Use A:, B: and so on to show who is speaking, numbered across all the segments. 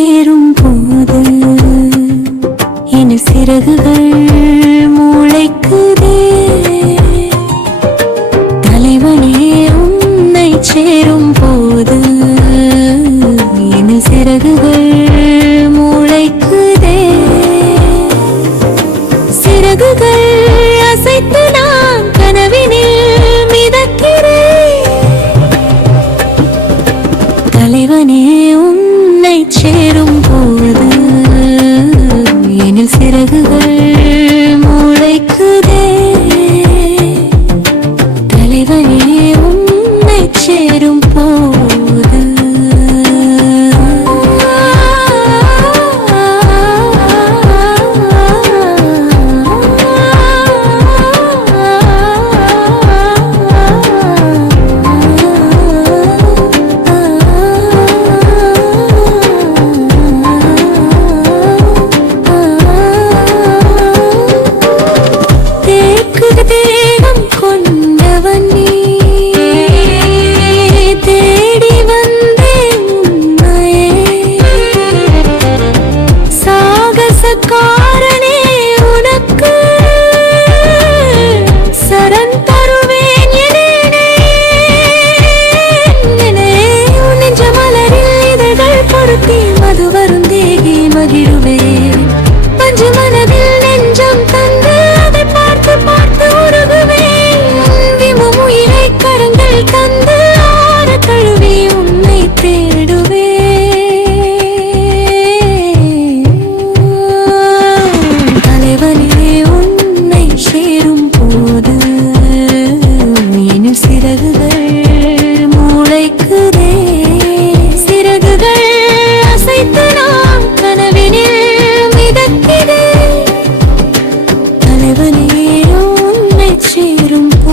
A: சேரும் போது என் சிறகுகள் முளைக்குதே. தலைவனே உன்னை சேரும் போது என் சிறகுகள் தேவனே உன்னை சேரும் போ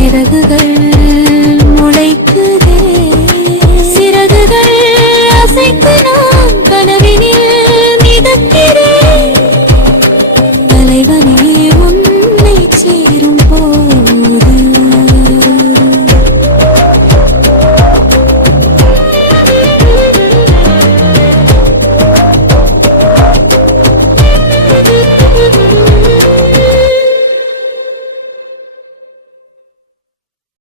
A: சிறகு